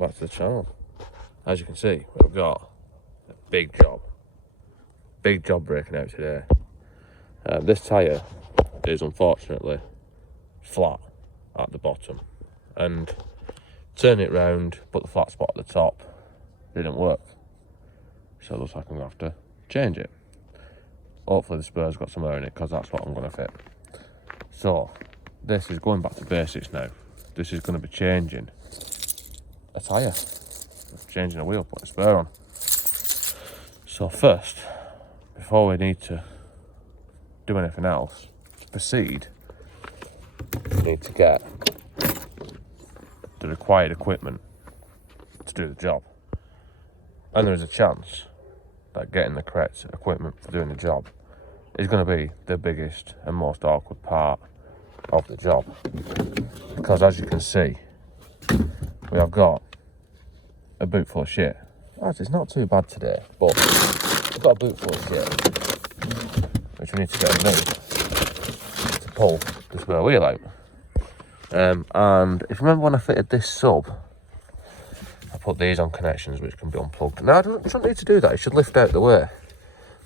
back to the channel. As you can see, we've got a big job breaking out today. This tyre is unfortunately flat at the bottom, and turning it round, put the flat spot at the top, didn't work. So it looks like I'm going to have to change it. Hopefully the spare's got some air in it, because that's what I'm going to fit. So this is going back to basics now. This is going to be changing a tyre, changing a wheel, putting a spare on. So first, before we need to do anything else, to proceed, we need to get the required equipment to do the job. And there is a chance that getting the correct equipment for doing the job is going to be the biggest and most awkward part of the job. Because as you can see, we have got a boot full of shit. Actually, it's not too bad today, but we've got a boot full of shit, which we need to get removed to pull the spare wheel out. And if you remember when I fitted this sub, I put these on connections which can be unplugged. Now I don't need to do that, it should lift out the way.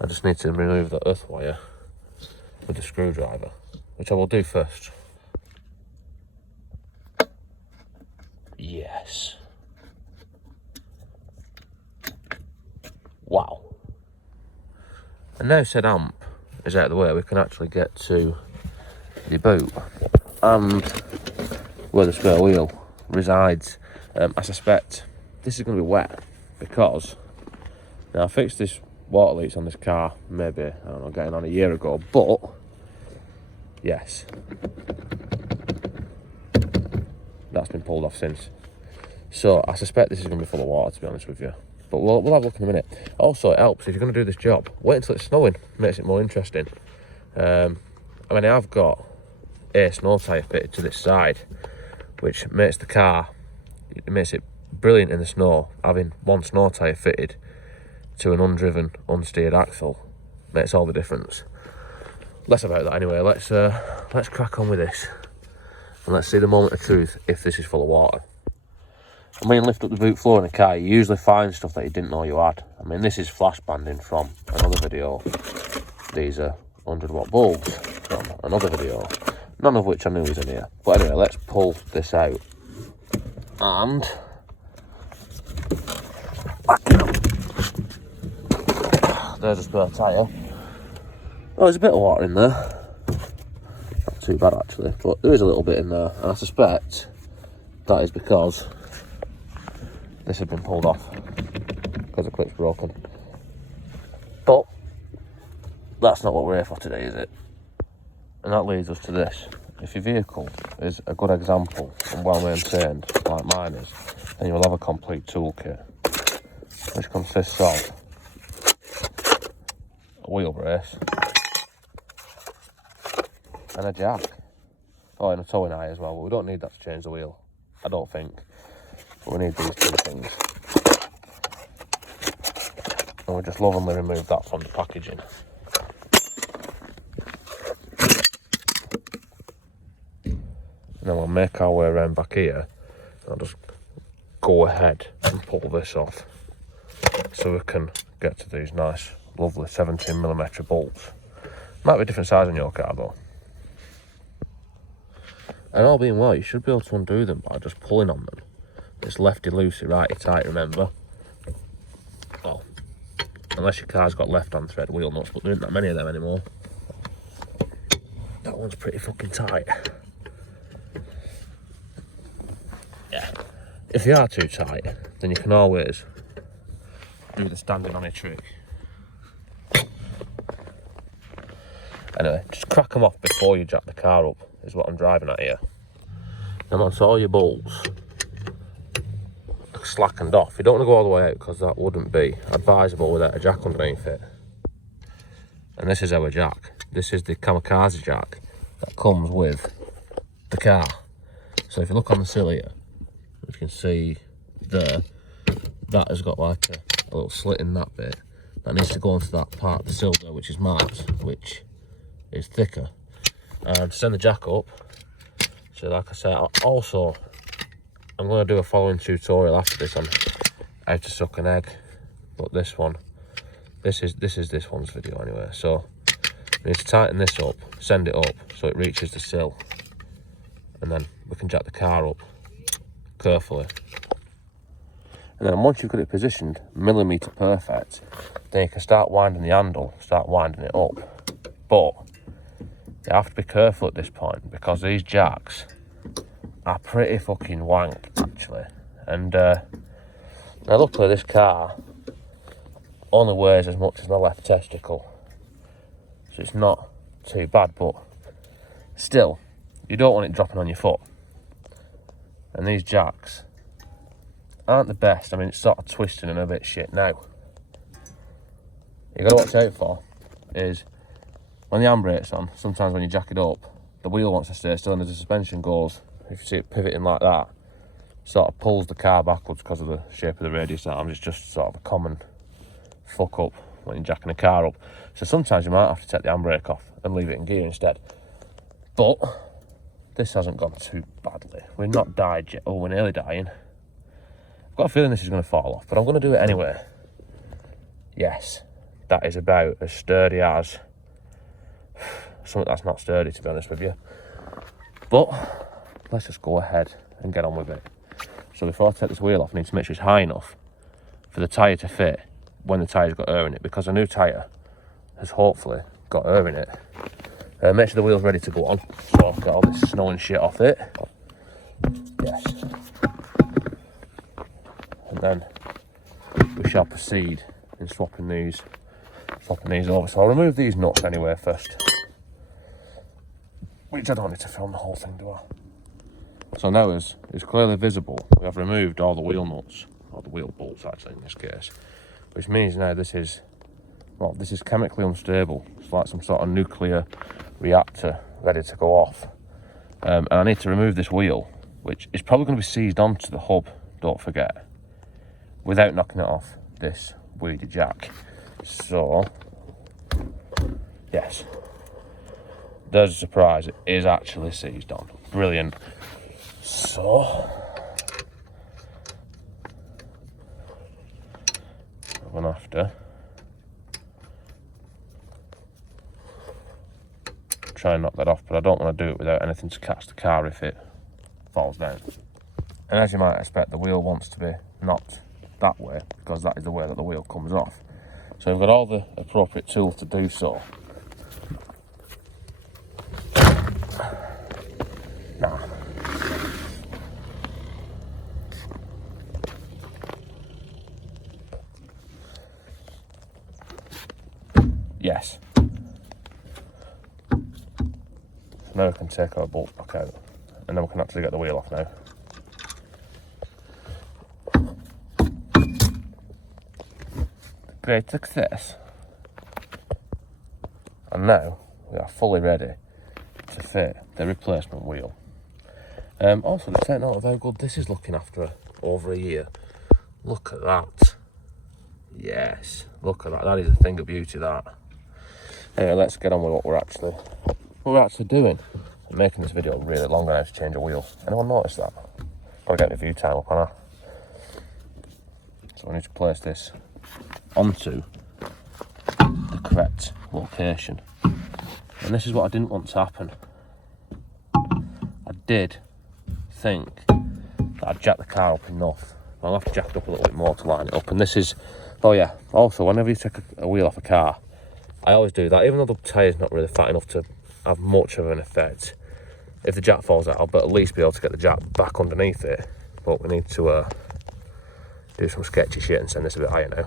I just need to remove the earth wire with the screwdriver, which I will do first. Yes. Wow. And now said amp is out of the way, we can actually get to the boot and where the spare wheel resides. I suspect this is going to be wet because now I fixed this water leaks on this car maybe, I don't know, getting on a year ago, but yes, that's been pulled off since. So I suspect this is going to be full of water, to be honest with you. But we'll have a look in a minute. Also, it helps if you're going to do this job, wait until it's snowing, makes it more interesting. I mean, I've got a snow tyre fitted to this side, which makes the car, it makes it brilliant in the snow. Having one snow tyre fitted to an undriven, unsteered axle makes all the difference. Less about that anyway. Let's crack on with this, and let's see the moment of truth if this is full of water. And when you lift up the boot floor in a car, you usually find stuff that you didn't know you had. I mean, this is flash banding from another video. These are 100-watt bulbs from another video, none of which I knew was in here. But anyway, let's pull this out. And back it up. There's a spare tyre. Oh, there's a bit of water in there. Not too bad actually, but there is a little bit in there, and I suspect that is because this has been pulled off because the clip's broken. But that's not what we're here for today, is it? And that leads us to this. If your vehicle is a good example and well maintained, like mine is, then you'll have a complete toolkit, which consists of a wheel brace and a jack. Oh, and a towing eye as well, but we don't need that to change the wheel, I don't think. But we need these two things. And we just lovingly remove that from the packaging. And then we'll make our way around back here. I'll just go ahead and pull this off so we can get to these nice, lovely 17mm bolts. Might be a different size on your car though. And all being well, you should be able to undo them by just pulling on them. It's lefty loosey, righty tight, remember? Well, unless your car's got left hand thread wheel nuts, but there isn't that many of them anymore. That one's pretty fucking tight. Yeah. If they are too tight, then you can always do the standing on a trick. Anyway, just crack them off before you jack the car up, is what I'm driving at here. And once all your bolts are slackened off, you don't want to go all the way out because that wouldn't be advisable without a jack underneath it. And this is our jack. This is the kamikaze jack that comes with the car. So if you look on the sill here, you can see there, that has got like a little slit in that bit that needs to go into that part of the sill there, which is marked, which is thicker. And to send the jack up, so like I said, also I'm going to do a following tutorial after this on how to suck an egg. But this is this one's video anyway. So we need to tighten this up, send it up so it reaches the sill, and then we can jack the car up carefully. And then once you've got it positioned millimetre perfect, then you can start winding the handle, start winding it up. But you have to be careful at this point because these jacks are pretty fucking wank actually. And now luckily this car only weighs as much as my left testicle, so it's not too bad, but still you don't want it dropping on your foot. And these jacks aren't the best. I mean, it's sort of twisting and a bit shit. Now you got to watch out for is when the handbrake's on, sometimes when you jack it up, the wheel wants to stay still, and as the suspension goes, if you see it pivoting like that, sort of pulls the car backwards because of the shape of the radius arms. It's just sort of a common fuck up when you're jacking a car up. So sometimes you might have to take the handbrake off and leave it in gear instead. But this hasn't gone too badly. We've not died yet. Oh, we're nearly dying. I've got a feeling this is going to fall off, but I'm going to do it anyway. Yes, that is about as sturdy as something that's not sturdy, to be honest with you. But let's just go ahead and get on with it. So before I take this wheel off, I need to make sure it's high enough for the tyre to fit when the tyre's got air in it, because a new tyre has hopefully got air in it. Make sure the wheel's ready to go on, so I've got all this snow and shit off it. Yes. And then we shall proceed in swapping these over. So I'll remove these nuts anyway first, which I don't need to film the whole thing, do I? So now as it's clearly visible, we have removed all the wheel nuts, or the wheel bolts actually in this case, which means now this is chemically unstable. It's like some sort of nuclear reactor ready to go off. And I need to remove this wheel, which is probably going to be seized onto the hub, don't forget, without knocking it off this weedy jack. So yes, there's a surprise, it is actually seized on. Brilliant. So I'm gonna have to try and knock that off, but I don't want to do it without anything to catch the car if it falls down. And as you might expect, the wheel wants to be knocked that way because that is the way that the wheel comes off. So we've got all the appropriate tools to do so. Now, yes. Now we can take our bolts back out, and then we can actually get the wheel off now. Great success. And now we are fully ready to fit the replacement wheel. Also, just take note of how good this is looking after over a year. Look at that. Yes, look at that. That is a thing of beauty, that. Anyway, let's get on with what we're actually doing. I'm making this video really long and I have to change a wheel. Anyone notice that? Gotta get my view time up, haven't I? So I need to place this onto the correct location. And this is what I didn't want to happen. I did think that I'd jack the car up enough. I'll have to jack it up a little bit more to line it up. And this is, oh yeah, also whenever you take a wheel off a car, I always do that, even though the tyre's not really fat enough to have much of an effect. If the jack falls out, I'll at least be able to get the jack back underneath it. But we need to do some sketchy shit and send this a bit higher now.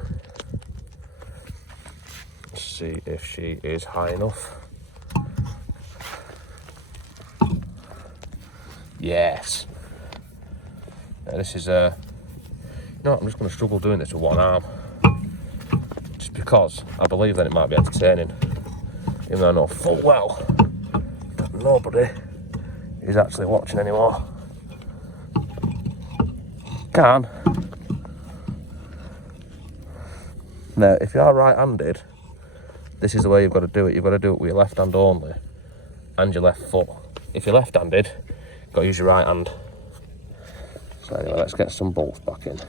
Let's see if she is high enough. Yes. Now this is no, I'm just going to struggle doing this with one arm, just because I believe that it might be entertaining, even though I know full well that nobody is actually watching anymore. Can. Now, if you are right-handed, this is the way you've got to do it. You've got to do it with your left hand only and your left foot. If you're left-handed, you've got to use your right hand. So anyway, let's get some bolts back in.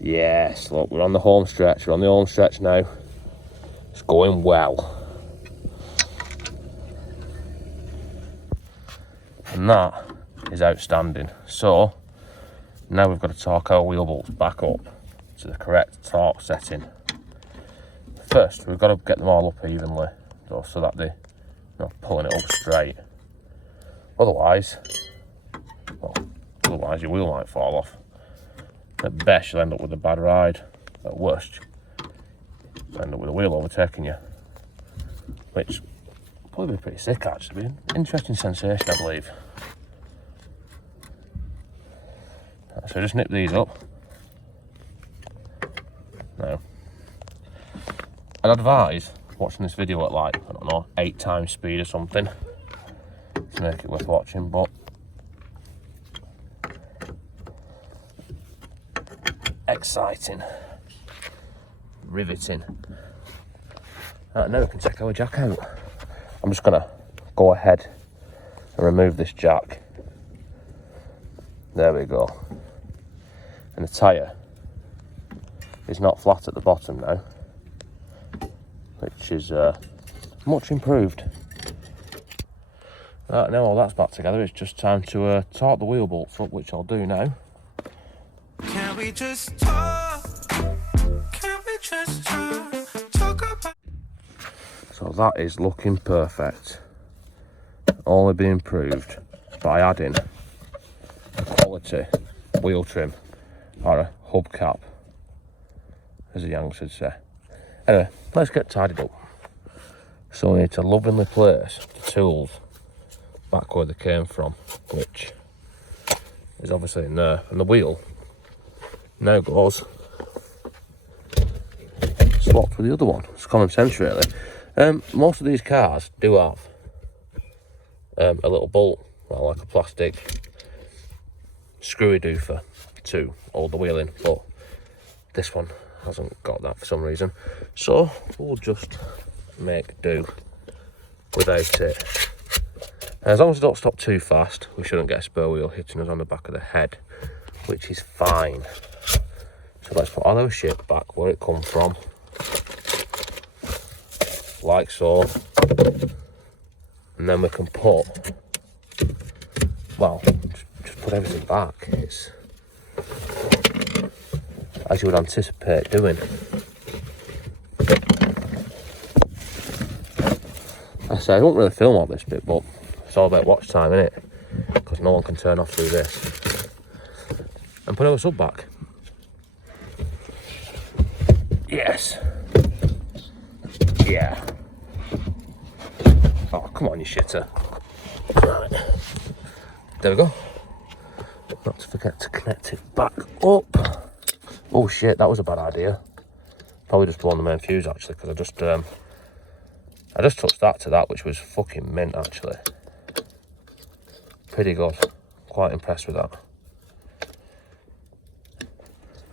Yes, look, we're on the home stretch. We're on the home stretch now. It's going well. And that is outstanding. So now we've got to torque our wheel bolts back up to the correct torque setting. First, we've got to get them all up evenly, though, so that they're not pulling it up straight. Otherwise your wheel might fall off. At best, you'll end up with a bad ride. At worst, you'll end up with a wheel overtaking you, which will probably be pretty sick, actually. Be an interesting sensation, I believe. So just nip these up. Now, I'd advise watching this video at like, I don't know, 8 times speed or something to make it worth watching, but exciting, riveting. Now we can take our jack out. I'm just gonna go ahead and remove this jack. There we go. And the tyre is not flat at the bottom now, which is much improved. Right, now all that's back together, it's just time to torque the wheel bolts up, which I'll do now. Can we just talk? Can we just talk about... So that is looking perfect. Only being improved by adding a quality wheel trim or a hubcap, as the youngsters say. Anyway, let's get tidied up. So we need to lovingly place the tools back where they came from, which is obviously in there, and the wheel now goes swapped with the other one. It's common sense, really. Most of these cars do have a little bolt, well, like a plastic screwy doofer to hold the wheel in, but this one hasn't got that for some reason, so we'll just make do without it. As long as we don't stop too fast, we shouldn't get a spur wheel hitting us on the back of the head, which is fine. So let's put all our shit back where it come from, like so, and then we can put, well, just put everything back. It's as you would anticipate doing. I say I won't really film all this bit, but it's all about watch time, innit? Because no one can turn off through this. And put our sub back. Yes. Yeah. Oh, come on, you shitter. Right. There we go. Not to forget to connect it back up. Oh shit, that was a bad idea. Probably just blown the main fuse, actually, because I just touched that to that, which was fucking mint, actually. Pretty good. Quite impressed with that.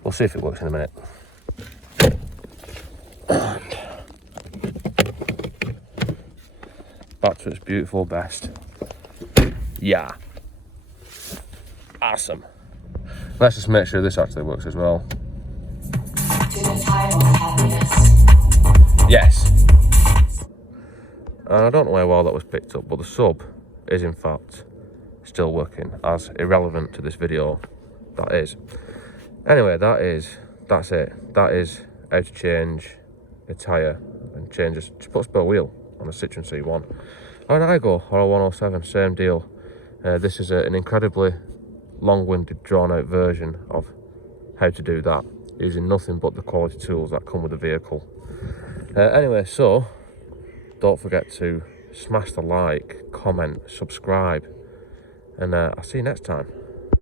We'll see if it works in a minute. And back to its beautiful best. Yeah. Awesome. Let's just make sure this actually works as well. Yes. And I don't know how well that was picked up, but the sub is in fact still working, as irrelevant to this video that is. Anyway, that's it. That is how to change a tyre and just put a spare wheel on a Citroen C1. Or an Aygo or a 107, same deal. This is an incredibly long-winded, drawn-out version of how to do that, using nothing but the quality tools that come with the vehicle. Anyway, so don't forget to smash the like, comment, subscribe, and I'll see you next time.